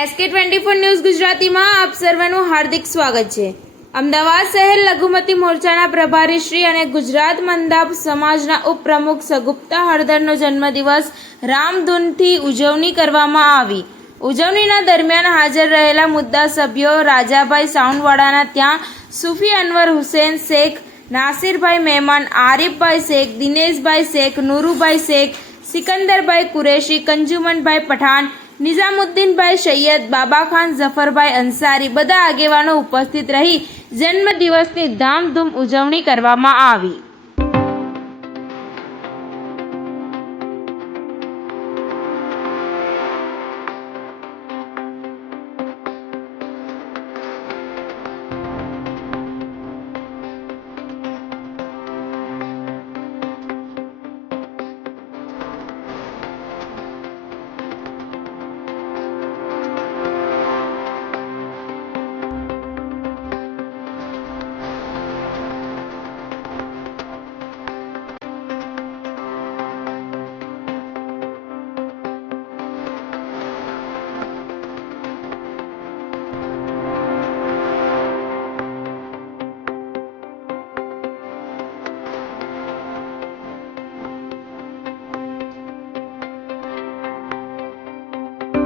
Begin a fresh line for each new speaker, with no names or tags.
SK twenty four news ગુજરાતીમાં આપ સર્વનું હાર્દિક સ્વાગત છે. અમદાવાદ શહેર લઘુમતી મોરચાના પ્રભારી શ્રી અને ગુજરાત મંદાપ સમાજના ઉપપ્રમુખ સગુપ્તા હળદરનો જન્મદિવસ રામધૂનથી ઉજવણી કરવામાં આવી. ઉજવણીના દરમિયાન હાજર રહેલા મુદ્દા સભ્યો રાજાભાઈ સાઉન્ડવાડાના ત્યાં સુફી અનવર હુસેન શેખ, નાસિરભાઈ મહેમાન, આરિફભાઈ શેખ, દિનેશભાઈ શેખ, નૂરુભાઈ શેખ, સિકંદરભાઈ કુરેશી, કંજુમનભાઈ પઠાણ નિઝામુદ્દીનભાઈ સૈયદ બાબાખાન ઝફરભાઈ અંસારી બધા આગેવાનો ઉપસ્થિત રહી જન્મદિવસની ધામધૂમ ઉજવણી કરવામાં આવી.